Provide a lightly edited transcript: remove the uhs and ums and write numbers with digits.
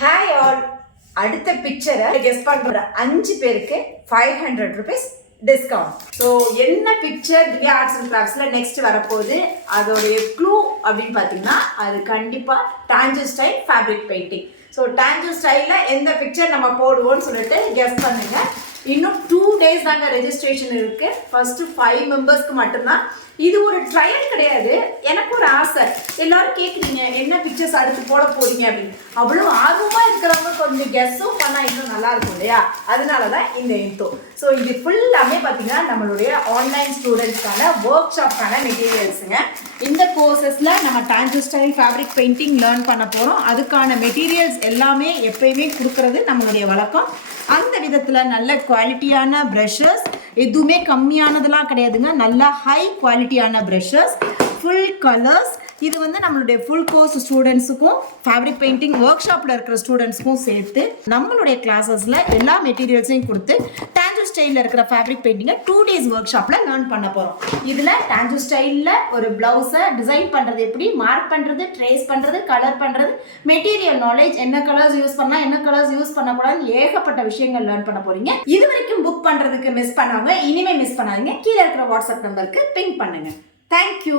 Hi all. அடுத்த பிக்சரை guess பண்ற 5 பேருக்கு 500 rupees டிஸ்கவுண்ட். ஸோ என்ன பிக்சர் திவ்யா ஆர்ட்ஸ் அண்ட் கிராஃப்ட்ஸ்ல நெக்ஸ்ட் வரப்போகுது, அதோடைய க்ளூ அப்படின்னு பார்த்தீங்கன்னா அது கண்டிப்பாக டாஞ்சு ஸ்டைல் ஃபேப்ரிக் பெயிண்டிங். ஸோ டாஞ்சு ஸ்டைலில் எந்த பிக்சர் நம்ம போடுவோம்னு சொல்லிட்டு கெஸ் பண்ணுங்க. இன்னும் 2 days தாங்க ரெஜிஸ்ட்ரேஷன் இருக்கு. ஃபர்ஸ்ட் 5 மெம்பர்ஸ்க்கு மட்டும்தான். இது ஒரு ட்ரையல் கிடையாது, எனக்கு ஒரு ஆசை. எல்லாரும் கேட்குறீங்க என்ன பிக்சர்ஸ் அடுத்து போட போறீங்க அப்படின்னு. அவ்வளோ ஆர்வமா இருக்கிறவங்க கொஞ்சம் கெஸ்ஸும் பண்ணா இன்னும் நல்லா இருக்கும் இல்லையா? அதனால தான் இந்த இன்ட்ரோ. ஸோ இது ஃபுல்லாமே பார்த்தீங்கன்னா நம்மளுடைய ஆன்லைன் ஸ்டூடெண்ட்ஸ்க்கான ஒர்க் ஷாப்க்கான மெட்டீரியல்ஸுங்க. இந்த கோர்சஸில் நம்ம டாஞ்சு ஸ்டைல் ஃபேப்ரிக் பெயிண்டிங் லேர்ன் பண்ண போகிறோம். அதுக்கான மெட்டீரியல்ஸ் எல்லாமே எப்பயுமே கொடுக்கறது நம்மளுடைய வழக்கம். அந்த விதத்தில் நல்ல குவாலிட்டியான ப்ரஷஸ், எதுவுமே கம்மியானதெல்லாம் கிடையாதுங்க. நல்ல ஹை குவாலிட்டியான ப்ரஷஸ், ஃபுல் கலர்ஸ். இது வந்து நம்மளுடைய ஃபுல் கோர்ஸ் ஸ்டூடெண்ட்ஸுக்கும் ஃபேப்ரிக் பெயிண்டிங் ஒர்க் ஷாப்பில் இருக்கிற ஸ்டூடெண்ட்ஸுக்கும் சேர்த்து நம்மளுடைய கிளாஸஸில் எல்லா மெட்டீரியல்ஸையும் கொடுத்து டாஞ்சு ஸ்டைலில் இருக்கிற ஃபேப்ரிக் பெயிண்டிங்கை 2 days ஒர்க் ஷாப்பில் லேர்ன் பண்ண போகிறோம். இதில் டாஞ்சு ஸ்டைலில் ஒரு ப்ளவுஸை டிசைன் பண்ணுறது எப்படி, மார்க் பண்ணுறது, ட்ரேஸ் பண்ணுறது, கலர் பண்ணுறது, மெட்டீரியல் நாலேஜ், என்ன கலர்ஸ் யூஸ் பண்ணலாம், என்ன கலர்ஸ் யூஸ் பண்ணக்கூடாதுன்னு ஏகப்பட்ட விஷயங்கள் லேர்ன் பண்ண போகிறீங்க. இது வரைக்கும் புக் பண்ணுறதுக்கு மிஸ் பண்ணாங்க, இனிமேல் மிஸ் பண்ணாதீங்க. கீழே இருக்கிற வாட்ஸ்அப் நம்பருக்கு பிங் பண்ணுங்கள். தேங்க்யூ.